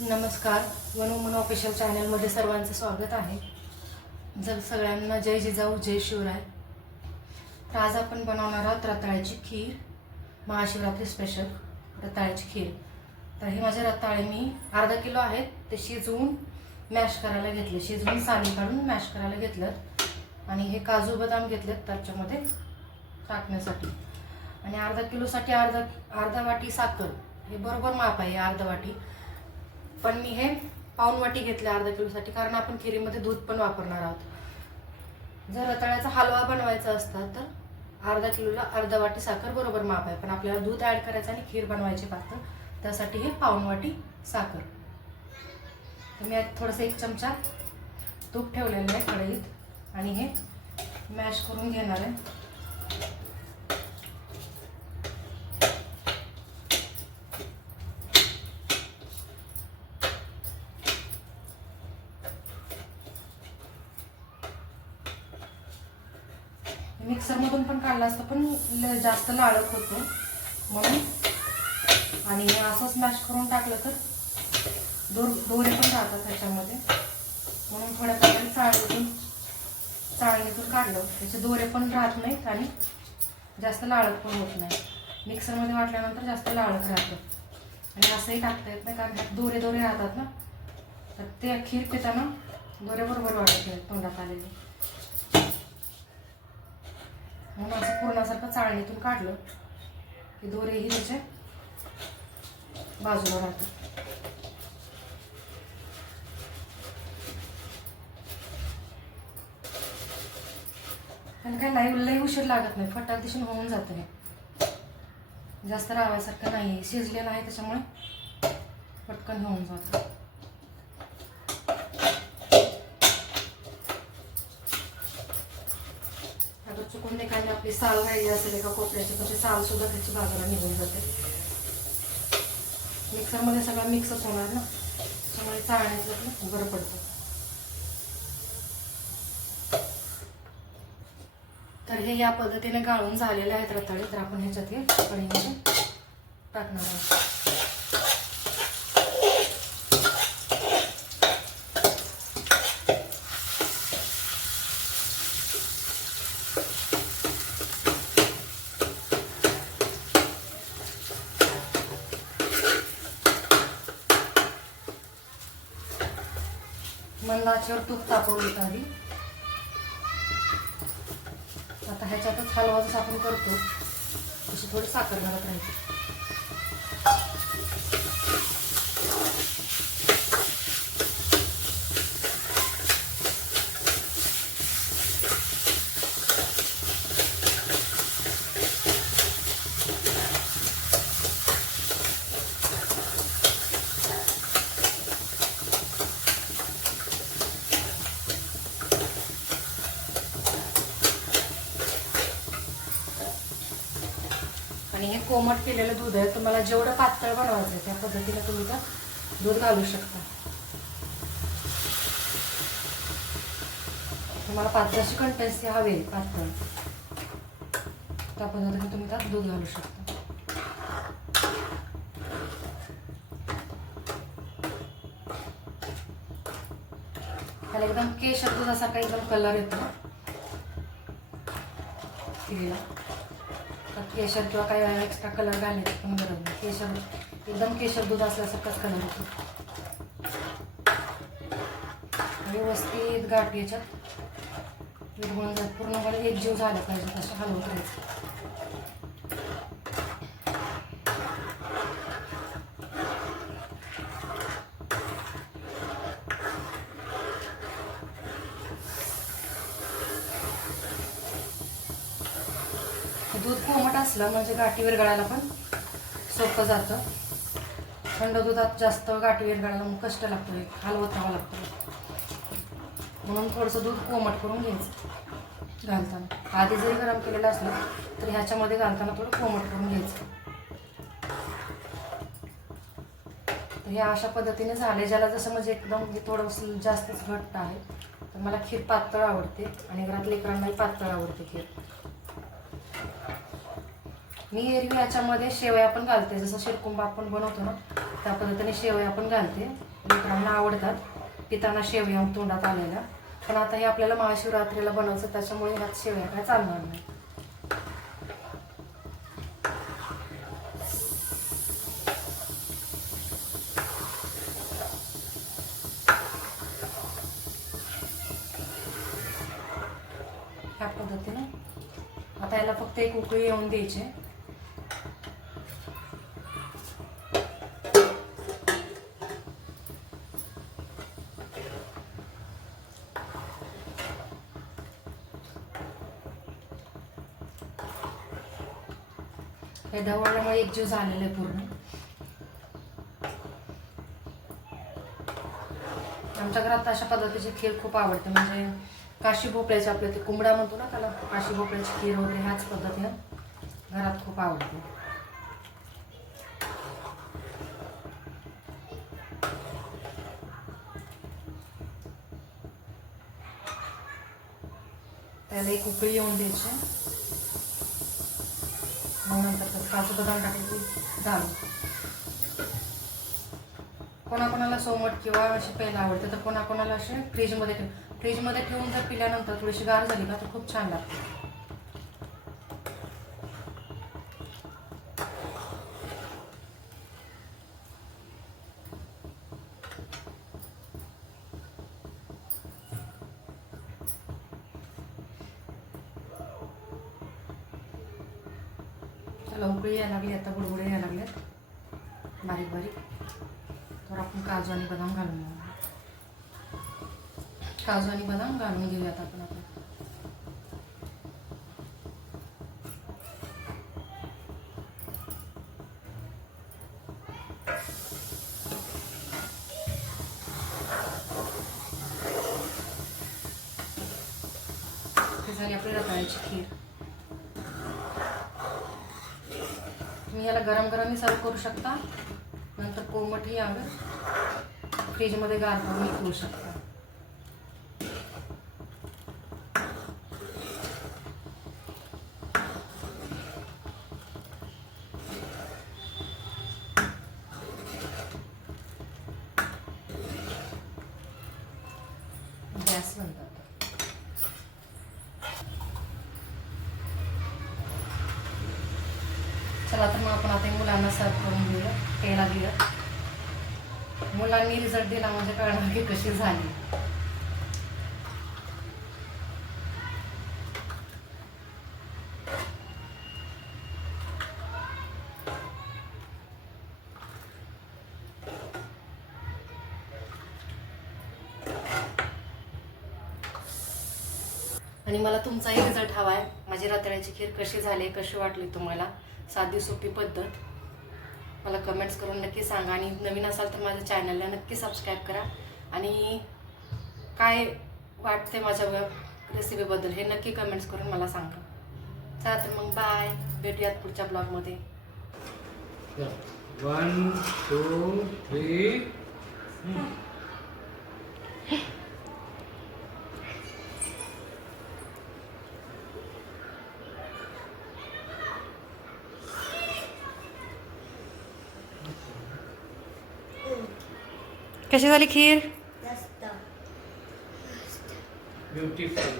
नमस्कार. वनोमन ऑफिशियल चॅनलमध्ये सर्वांचं स्वागत आहे. सगळ्यांना जय जिजाऊ, जय शिवराय. तर आज आपण बनवणार आहोत रताळ्याची खीर, महाशिवरात्री स्पेशल रताळ्याची खीर. तर हे माझे रताळे मी अर्धा किलो आहेत, ते शिजवून मॅश करायला घेतले. शिजवून साली काढून मॅश करायला घेतलं. आणि हे काजू बदाम घेतलेत त्याच्यामध्ये टाकण्यासाठी. आणि अर्धा किलोसाठी अर्धा वाटी साखर, हे बरोबर माप आहे अर्धा वाटी. पण मी हे पाऊण वाटी घेतले अर्धा किलोसाठी, कारण आपण खिरीमध्ये दूध पण वापरणार आहोत. जर रताळ्याचा हलवा बनवायचा असता तर अर्धा किलोला अर्धा वाटी साखर बरोबर माप आहे. पण आपल्याला दूध ॲड करायचं आणि खीर बनवायची पातळ, त्यासाठी हे पाऊण वाटी साखर. तर मी आता थोडंसं 1 चमचा तूप ठेवलेलं आहे कढईत आणि हे मॅश करून घेणार आहे. मिक्सरमधून पण काढला असतं, पण जास्त लाळक होतो म्हणून. आणि असंच मॅश करून टाकलं तर दोरे पण राहतात त्याच्यामध्ये, म्हणून थोड्या प्रकारे चाळणीतून काढलं त्याचे दोरे पण राहत नाहीत आणि जास्त लाळक पण होत नाही. मिक्सरमध्ये वाटल्यानंतर जास्त लाळक राहतं आणि असंही टाकता येत नाही, कारण दोरे राहतात ना, तर ते खीर पिताना दोरे बरोबर वाटत नाही तोंडात आलेले. म्हणून असं पूर्णासारखं चाळणीतून काढलं की दोरेही त्याचे बाजूला राहतात. आणि काय लई उशीर लागत नाही, फटाक दिशून होऊन जातं. हे जास्त रावायसारखं नाही, शिजलेलं आहे त्याच्यामुळे पटकन होऊन जातं. चुकून एखादी आपली साल राहिली असेल एका कोपऱ्याची, तर साल सुद्धा त्याची बाजूला निघून जाते. मिक्सरमध्ये सगळं मिक्सच होणार ना, त्यामुळे चाळण्याचं बरं पडतं. तर हे या पद्धतीने गाळून झालेले आहेत रताळे. तर आपण ह्याच्यात हे कढईमध्ये टाकणार आहोत. मंद आचेवर तूप तापवलं आधी. आता ह्याच्यातच हलवा जसा आपण करतो तशी थोडी साखर घालत राहायची. आणि हे कोमट केलेलं दूध आहे. तुम्हाला जेवढं पातळ बनवायचं आहे त्या पद्धतीने तुम्ही त्यात दूध घालू शकता. तुम्हाला जशी कंटेन्सी हवी पातळ त्या पद्धतीने तुम्ही त्यात दूध घालू शकता. त्याला एकदम केशर दुधासारखा एकदम कलर येतो खिरीला. केशर किंवा काही एक्स्ट्रा कलर घालायची पण गरज नाही. केशर एकदम केशर दूध असल्यासारखाच कलर होतो. आणि व्यवस्थित गाठी याच्यात विरघळून जात, पूर्णपणे एक जीव झाला पाहिजे तसं हलवत राहायचं. दूध कोमट असलं म्हणजे गाठी विरघळायला पण सोपं जातं. थंड दुधात जास्त गाठी विरघळायला मग कष्ट लागतो, हलवत राहावं लागतं. म्हणून थोडंसं दूध कोमट करून घ्यायचं घालताना. आधी जरी गरम केलेलं असलं तरी ह्याच्यामध्ये घालताना थोडं कोमट करून घ्यायचं. तर हे अशा पद्धतीने झाले. ज्याला जसं म्हणजे एकदम थोडंसं जास्तच घट्ट आहे, तर मला खीर पातळ आवडते आणि घरात लेकरांनाही पातळ आवडते खीर. मी एरवी याच्यामध्ये शेवया पण घालते, जसं शिरकुंबा आपण बनवतो ना त्या पद्धतीने शेवया पण घालते. मित्रांना आवडतात पिताना शेवया तोंडात आलेल्या. पण आता हे आपल्याला महाशिवरात्रीला बनवायचं, त्याच्यामुळे ह्यात शेवया काय चालणार नाही. ह्या पद्धतीने आता याला फक्त एक उकळी येऊन द्यायची. हे ढवळल्यामुळे एक जीव झालेलं आहे पूर्ण. आमच्या घरात अशा पद्धतीची खीर खूप आवडते, म्हणजे काशी भोपळ्याची, आपल्या ते कोंबडा म्हणतो ना त्याला, काशी भोपळ्याची खीर वगैरे ह्याच पद्धतीने घरात खूप आवडते. त्याला एक उकळी येऊन द्यायची. मग नंतर त्यात काजू बदाम टाकायची झालं. कोणाकोणाला सोमट किंवा अशी प्यायला आवडते, तर कोणाकोणाला असे फ्रीजमध्ये ठेवून जर पिल्यानंतर थोडीशी गार झाली का तर खूप छान लागते. त्याला उकळी यायला लागली, आता बुडबुडे यायला लागलेत बारीक बारीक. तर आपण काजू आणि बदाम घालून घेऊ. काजू आणि बदाम घालून घेऊयात आपण आता. हे झाली आपली रताळ्याची खीर. तुम्ही याला गरम गरमही सर्व करू शकता, नंतर कोमटही यावं फ्रीजमध्ये गार करून ठेवू शकता. गॅस म्हणतात. चला तर मग आपण आता मुलांना सर्व करून घेऊया, प्यायला घेऊया. मुलांनी रिझल्ट दिला म्हणजे कळणार की कशी झाली. आणि मला तुमचाही रिझल्ट हवा आहे. माझी रताळ्याची खीर कशी झाली, कशी वाटली तुम्हाला, साधी सोपी पद्धत, मला कमेंट्स करून नक्की सांगा. आणि नवीन असाल तर माझ्या चॅनलला नक्की सबस्क्राईब करा. आणि काय वाटते माझ्या रेसिपीबद्दल हे नक्की कमेंट्स करून मला सांगा. चला तर मग बाय, भेटूयात पुढच्या ब्लॉगमध्ये. 1 2 3 कशी झाली खीर? ब्युटिफुल.